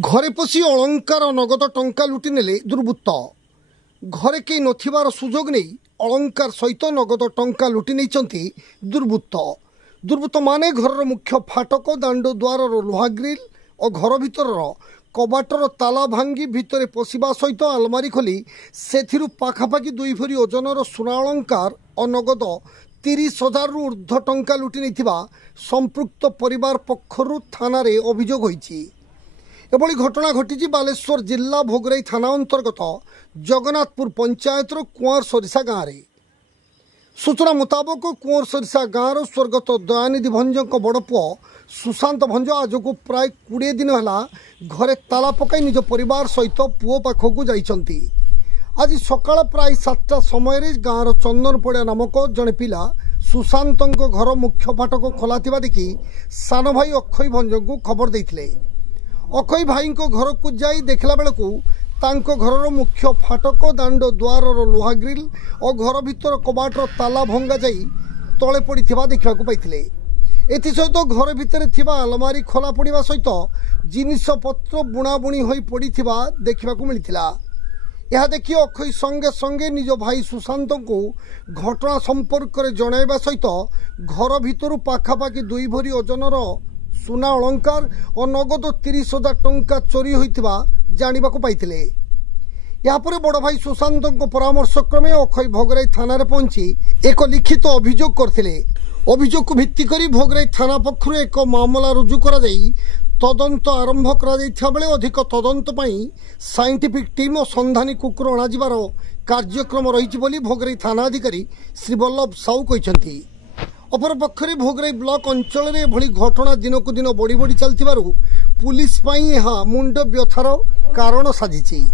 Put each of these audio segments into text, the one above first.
घरे पशि अलंकार नगद टंका लुटि नेले दुर्बृत्त। घरे केही नथिबार सुजोग नहीं अलंकार सहित नगद टंका लुटि नेइचंती दुर्बृत्त माने घर मुख्य फाटक दांड द्वार लुहा ग्रिल और घर भीतर कबाटर ताला भांगी भितर पशिबा सहित आलमारी खोली सेथिरु पाखापाखि 2 भरी ओजनर सुना अलंकार और नगद 30,000 रु ऊर्ध्व टंका लुटि नेइथिबा संपृक्त परिवार पक्षरु थाना रे अभियोग होईछि। एभली घटना घटी बालेश्वर जिला भोगराई थाना अंतर्गत जगन्नाथपुर पंचायत कुआर सरिषा गाँव में। सूचना मुताबक कुआर सरिषा गाँव स्वर्गत दयानिधि भंज बड़ पुओ सुशांत भंज आज को प्राय 20 दिन है घरे ताला पकाई निज परिवार सहित पुओ पाखक जाइछंती। आज सकाळ प्राय 7टा समय गाँवर चंदनपड़ा नामक जड़े पिला सुशांत घर मुख्य फाटक खोला देखि सान भाई अक्षय भंज को खबर देते। अक्षय भाई घर को जाई देखला बेलू तांको घरर मुख्य फाटक दांड द्वार लुहा ग्रिल और घर भीतर कबाटर ताला भंगा जाई तले पड़ी देखा पाई। एसत घर भितर थिबा आलमारी खोला पड़ा सहित जिनिसपत्र बुणाबुणी हो पड़ी देखा मिलता। यह देखि अक्षय संगे संगे निज भाई सुशांत को घटना संपर्क में जणाइबा सहित घर भितर पाखापाखि 2 भरी ओजनर सुना अलंकार और नगद 30,000 टंका चोरी होइतिबा जानिबाकु पाइथिले। यापर बड़ भाई सुशांत परामर्श क्रमे अक्षय भोगराई थाना रे पहुंची एक लिखित अभियोग करथिले। अभियोग को भित्ति करी भोगराई थाना पक्षरु एक मामला रुजु करा जाई तदंत आरंभ करा जाइथिबा बेले अधिक तदंत पई साइंटिफिक टीम और संधानी कुकुर अणा जिबार कार्यक्रम रहिछि बोली भोगराई थाना अधिकारी श्री वल्लभ साहू कहिसंती। अपर पक्षरे भोगराई ब्लॉक अंचल में भली घटना दिनक दिन बढ़ी बढ़ी चलथिबारु पुलिस पई यह मुंड व्यथार कारण साजिछि।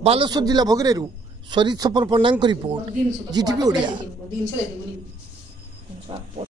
बालेश्वर जिला भोगरेरू सरित सफर पंडा रिपोर्ट, जीटीवी ओडिया।